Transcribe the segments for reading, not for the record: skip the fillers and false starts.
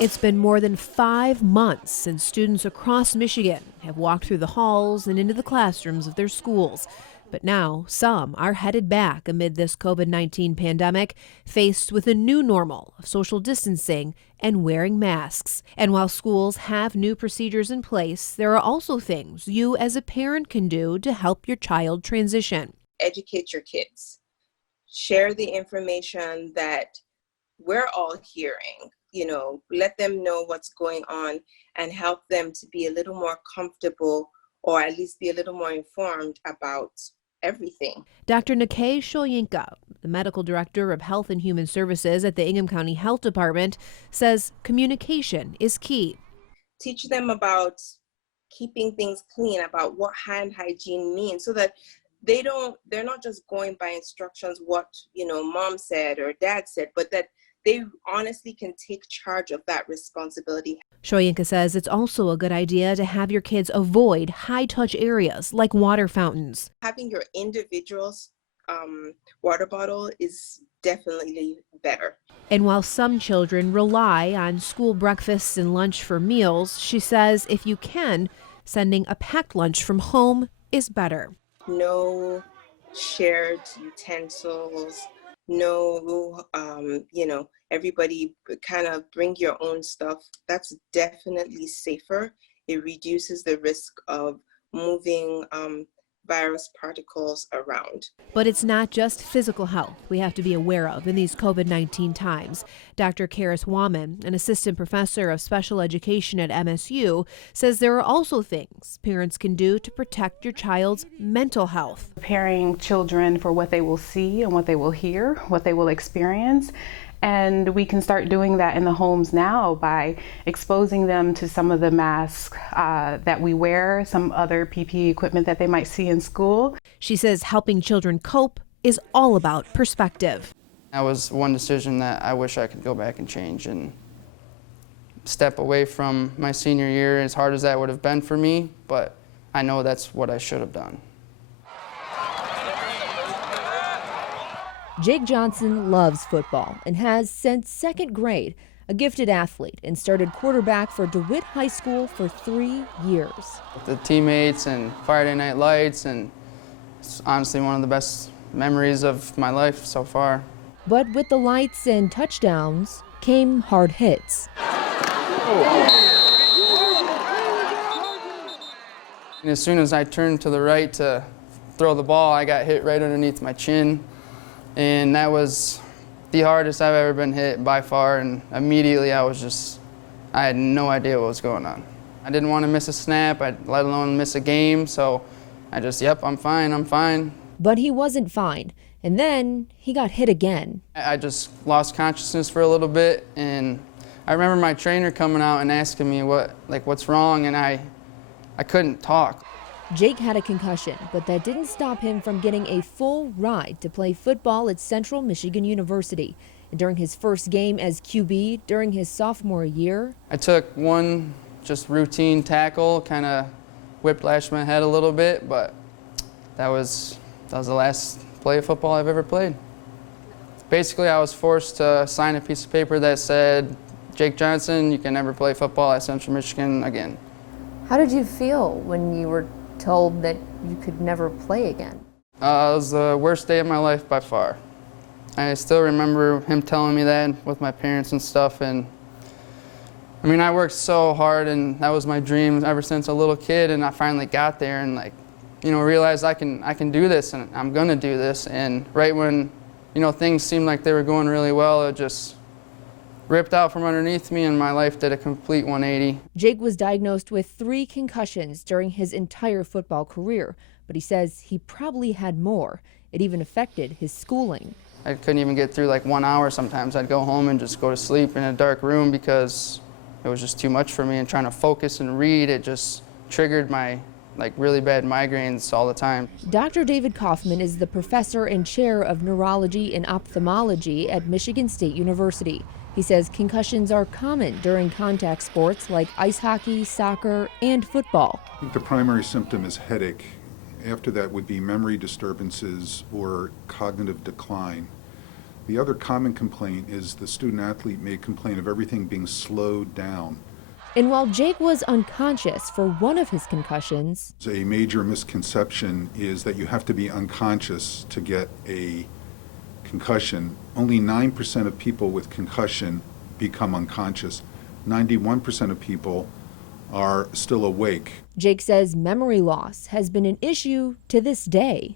It's been more than 5 months since students across Michigan have walked through the halls and into the classrooms of their schools. But now, some are headed back amid this COVID-19 pandemic, faced with a new normal of social distancing and wearing masks. And while schools have new procedures in place, there are also things you as a parent can do to help your child transition. Educate your kids. Share the information that we're all hearing. Let them know what's going on and help them to be a little more comfortable, or at least be a little more informed about everything. Dr. Nikay Shoyinka, the medical director of Health and Human Services at the Ingham County Health Department, says communication is key. Teach them about keeping things clean, about what hand hygiene means, so that they're not just going by instructions, what, mom said or dad said, but that they honestly can take charge of that responsibility. Shoyinka says it's also a good idea to have your kids avoid high-touch areas like water fountains. Having your individual water bottle is definitely better. And while some children rely on school breakfasts and lunch for meals, she says if you can, sending a packed lunch from home is better. No shared utensils. No, everybody kind of bring your own stuff. That's definitely safer. It reduces the risk of moving virus particles around. But it's not just physical health we have to be aware of in these COVID-19 times. Dr. Karis Waman, an assistant professor of special education at MSU, says there are also things parents can do to protect your child's mental health. Preparing children for what they will see and what they will hear, what they will experience. And we can start doing that in the homes now by exposing them to some of the masks that we wear, some other PPE equipment that they might see in school. She says helping children cope is all about perspective. That was one decision that I wish I could go back and change and step away from my senior year, as hard as that would have been for me, but I know that's what I should have done. Jake Johnson loves football and has, since second grade, a gifted athlete and started quarterback for DeWitt High School for 3 years. The teammates and Friday Night Lights, and it's honestly one of the best memories of my life so far. But with the lights and touchdowns came hard hits. And as soon as I turned to the right to throw the ball, I got hit right underneath my chin. And that was the hardest I've ever been hit by far, and immediately I had no idea what was going on. I didn't want to miss a snap, let alone miss a game, so I just, I'm fine. But he wasn't fine, and then he got hit again. I just lost consciousness for a little bit, and I remember my trainer coming out and asking me what's wrong, and I couldn't talk. Jake had a concussion, but that didn't stop him from getting a full ride to play football at Central Michigan University. And during his first game as QB during his sophomore year, I took one just routine tackle, kind of whiplashed my head a little bit, but that was the last play of football I've ever played. Basically, I was forced to sign a piece of paper that said, Jake Johnson, you can never play football at Central Michigan again. how did you feel when you were told that you could never play again? It was the worst day of my life by far. I still remember him telling me that with my parents and stuff, and I worked so hard, and that was my dream ever since a little kid, and I finally got there and realized I can do this, and I'm gonna do this. And right when things seemed like they were going really well, it just ripped out from underneath me, and my life did a complete 180. Jake was diagnosed with 3 concussions during his entire football career, but he says he probably had more. It even affected his schooling. I couldn't even get through 1 hour sometimes. I'd go home and just go to sleep in a dark room because it was just too much for me, and trying to focus and read, it just triggered my really bad migraines all the time. Dr. David Kaufman is the professor and chair of neurology and ophthalmology at Michigan State University. He says concussions are common during contact sports like ice hockey, soccer, and football. I think the primary symptom is headache. After that would be memory disturbances or cognitive decline. The other common complaint is the student athlete may complain of everything being slowed down. And while Jake was unconscious for one of his concussions, A major misconception is that you have to be unconscious to get a concussion. Only 9% of people with concussion become unconscious. 91% of people are still awake. Jake says memory loss has been an issue to this day.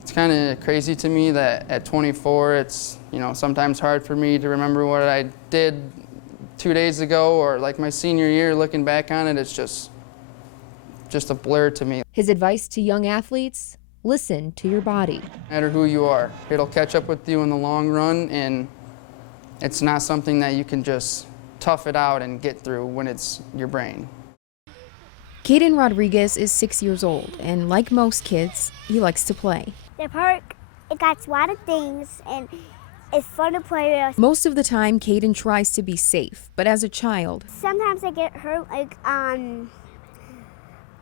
It's kind of crazy to me that at 24, it's, sometimes hard for me to remember what I did 2 days ago, or like my senior year, looking back on it, it's just a blur to me. His advice to young athletes: listen to your body. No matter who you are, it'll catch up with you in the long run, and it's not something that you can just tough it out and get through when it's your brain. Caden Rodriguez is 6 years old, and like most kids, he likes to play. The park, it got a lot of things, and it's fun to play with. Most of the time, Caden tries to be safe, but as a child, Sometimes I get hurt, like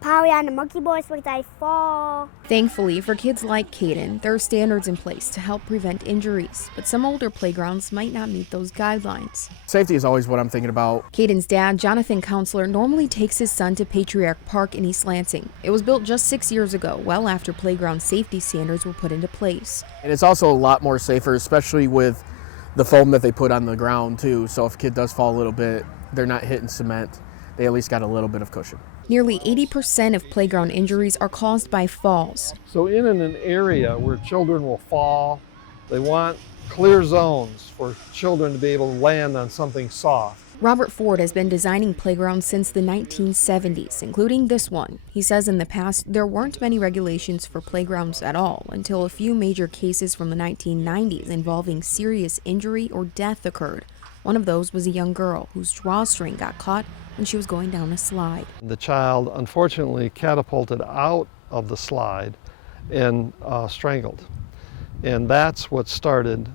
probably on the monkey bars because I fall. thankfully for kids like Caden, there are standards in place to help prevent injuries, but some older playgrounds might not meet those guidelines. Safety is always what I'm thinking about. Caden's dad, Jonathan Counselor, normally takes his son to Patriarch Park in East Lansing. It was built just 6 years ago, well after playground safety standards were put into place. And it's also a lot more safer, especially with the foam that they put on the ground too. So if a kid does fall a little bit, they're not hitting cement. They at least got a little bit of cushion. Nearly 80% of playground injuries are caused by falls. So in an area where children will fall, they want clear zones for children to be able to land on something soft. Robert Ford has been designing playgrounds since the 1970s, including this one. He says in the past there weren't many regulations for playgrounds at all until a few major cases from the 1990s involving serious injury or death occurred. One of those was a young girl whose drawstring got caught when she was going down a slide. The child unfortunately catapulted out of the slide and strangled. And that's what started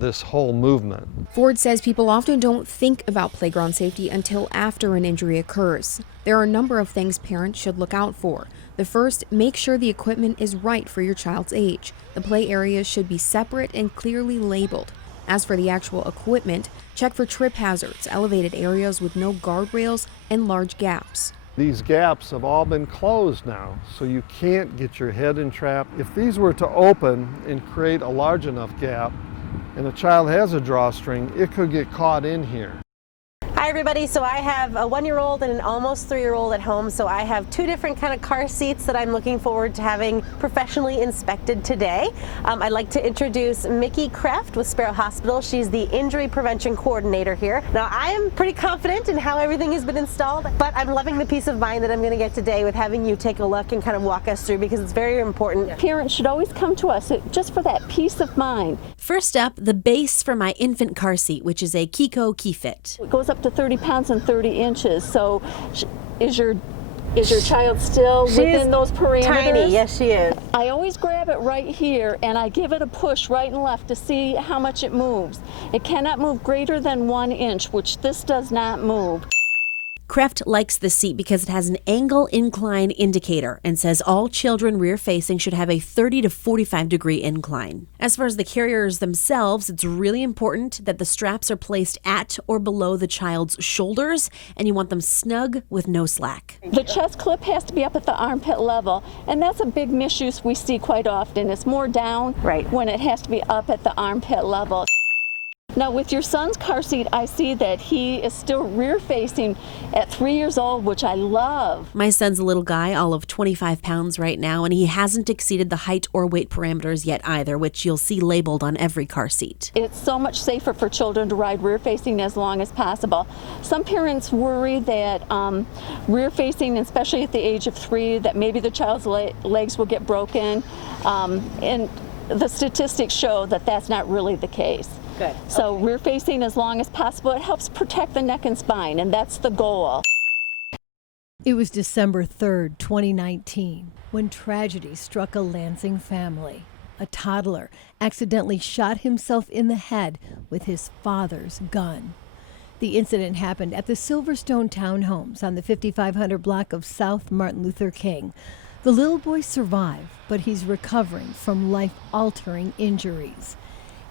this whole movement. Ford says people often don't think about playground safety until after an injury occurs. There are a number of things parents should look out for. The first, make sure the equipment is right for your child's age. The play areas should be separate and clearly labeled. As for the actual equipment, check for trip hazards, elevated areas with no guardrails, and large gaps. These gaps have all been closed now, so you can't get your head entrapped. If these were to open and create a large enough gap, and a child has a drawstring, it could get caught in here. Hi everybody, so I have a 1-year-old and an almost 3-year-old at home, so I have 2 different kind of car seats that I'm looking forward to having professionally inspected today. I'd like to introduce Mickey Kraft with Sparrow Hospital. She's the injury prevention coordinator here. Now I am pretty confident in how everything has been installed, but I'm loving the peace of mind that I'm going to get today with having you take a look and kind of walk us through, because it's very important. Parents should always come to us just for that peace of mind. First up, the base for my infant car seat, which is a Kiko KeyFit. It goes up to 30 pounds and 30 inches. So is your child still within those parameters? Tiny, yes she is. I always grab it right here and I give it a push right and left to see how much it moves. It cannot move greater than 1 inch, which this does not move. Kraft likes the seat because it has an angle incline indicator and says all children rear facing should have a 30 to 45 degree incline. As far as the carriers themselves, it's really important that the straps are placed at or below the child's shoulders, and you want them snug with no slack. The chest clip has to be up at the armpit level, and that's a big misuse we see quite often. It's more down when it has to be up at the armpit level. Now with your son's car seat, I see that he is still rear facing at 3 years old, which I love. My son's a little guy, all of 25 pounds right now, and he hasn't exceeded the height or weight parameters yet either, which you'll see labeled on every car seat. It's so much safer for children to ride rear facing as long as possible. Some parents worry that rear facing, especially at the age of 3, that maybe the child's legs will get broken, and the statistics show that that's not really the case. Good. So rear facing as long as possible, it helps protect the neck and spine, and that's the goal. It was December 3rd, 2019, when tragedy struck a Lansing family. A toddler accidentally shot himself in the head with his father's gun. The incident happened at the Silverstone Townhomes on the 5500 block of South Martin Luther King. The little boy survived, but he's recovering from life-altering injuries.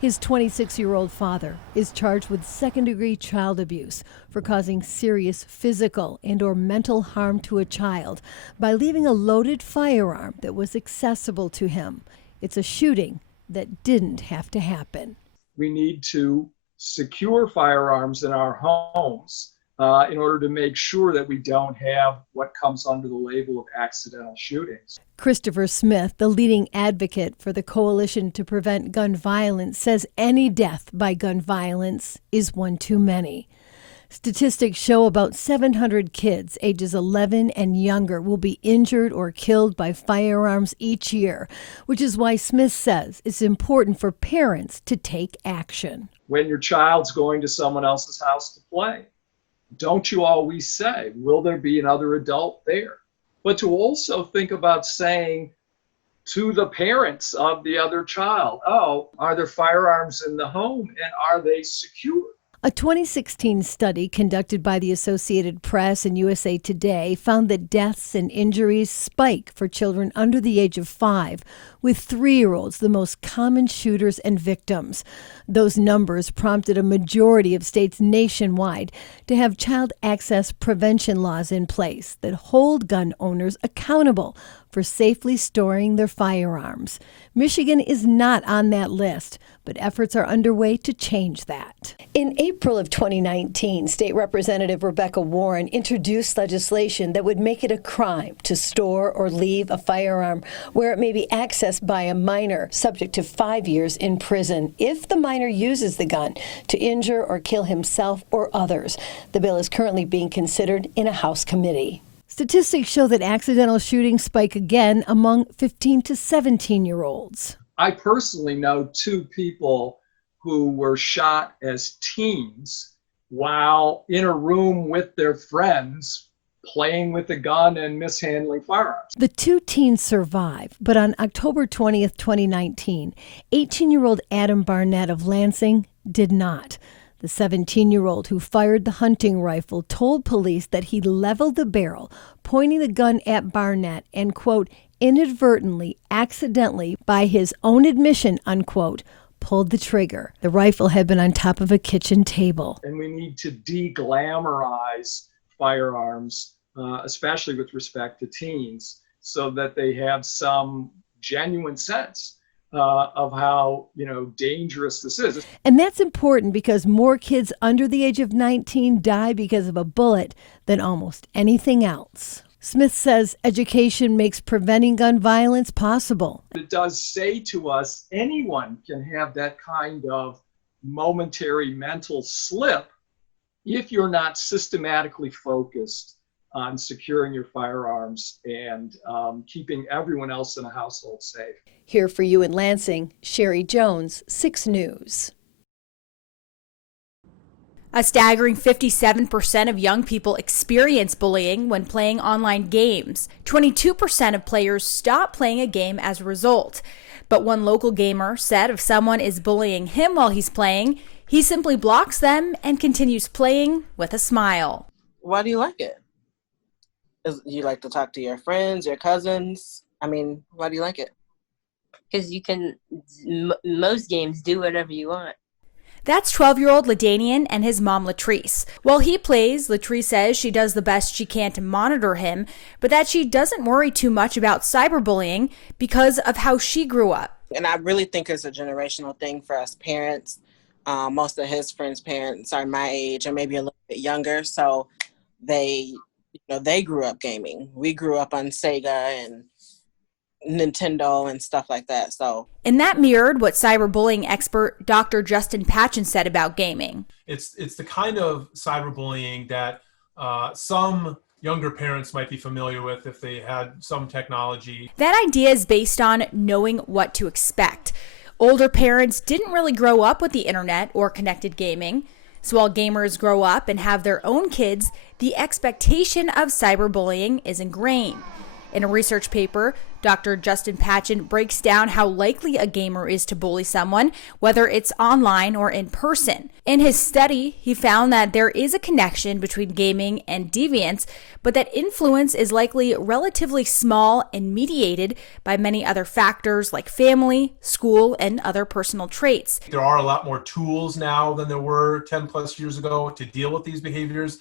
His 26-year-old father is charged with second-degree child abuse for causing serious physical and/or mental harm to a child by leaving a loaded firearm that was accessible to him. It's a shooting that didn't have to happen. We need to secure firearms in our homes in order to make sure that we don't have what comes under the label of accidental shootings. Christopher Smith, the leading advocate for the Coalition to Prevent Gun Violence, says any death by gun violence is one too many. Statistics show about 700 kids ages 11 and younger will be injured or killed by firearms each year, which is why Smith says it's important for parents to take action. When your child's going to someone else's house to play, don't you always say, will there be another adult there? But to also think about saying to the parents of the other child, oh, are there firearms in the home and are they secure? A 2016 study conducted by the Associated Press and USA Today found that deaths and injuries spike for children under the age of 5, with 3-year-olds the most common shooters and victims. Those numbers prompted a majority of states nationwide to have child access prevention laws in place that hold gun owners accountable for safely storing their firearms. Michigan is not on that list, but efforts are underway to change that. In April of 2019, State Representative Rebecca Warren introduced legislation that would make it a crime to store or leave a firearm where it may be accessed by a minor, subject to 5 years in prison if the minor uses the gun to injure or kill himself or others. The bill is currently being considered in a House committee. Statistics show that accidental shootings spike again among 15 to 17-year-olds. I personally know 2 people who were shot as teens while in a room with their friends playing with a gun and mishandling firearms. The 2 teens survived, but on October 20th, 2019, 18-year-old Adam Barnett of Lansing did not. The 17-year-old who fired the hunting rifle told police that he leveled the barrel, pointing the gun at Barnett and, quote, inadvertently, accidentally, by his own admission, unquote, pulled the trigger. The rifle had been on top of a kitchen table. And we need to de-glamorize firearms, especially with respect to teens, so that they have some genuine sense of how, dangerous this is. And that's important because more kids under the age of 19 die because of a bullet than almost anything else. Smith says education makes preventing gun violence possible. It does say to us, anyone can have that kind of momentary mental slip if you're not systematically focused on securing your firearms and keeping everyone else in a household safe. Here for you in Lansing, Sherry Jones, 6 News. A staggering 57% of young people experience bullying when playing online games. 22% of players stop playing a game as a result. But one local gamer said if someone is bullying him while he's playing, he simply blocks them and continues playing with a smile. Why do you like it? You like to talk to your friends, your cousins? Why do you like it? Because you can, most games, do whatever you want. That's 12-year-old LaDanian and his mom, Latrice. While he plays, Latrice says she does the best she can to monitor him, but that she doesn't worry too much about cyberbullying because of how she grew up. And I really think it's a generational thing for us parents. Most of his friends' parents are my age or maybe a little bit younger, so they grew up gaming. We grew up on Sega and Nintendo and stuff like that. And that mirrored what cyberbullying expert Dr. Justin Patchen said about gaming. It's the kind of cyberbullying that some younger parents might be familiar with if they had some technology. That idea is based on knowing what to expect. Older parents didn't really grow up with the internet or connected gaming. So while gamers grow up and have their own kids, the expectation of cyberbullying is ingrained. In a research paper, Dr. Justin Patchen breaks down how likely a gamer is to bully someone, whether it's online or in person. In his study, he found that there is a connection between gaming and deviance, but that influence is likely relatively small and mediated by many other factors like family, school, and other personal traits. There are a lot more tools now than there were 10 plus years ago to deal with these behaviors.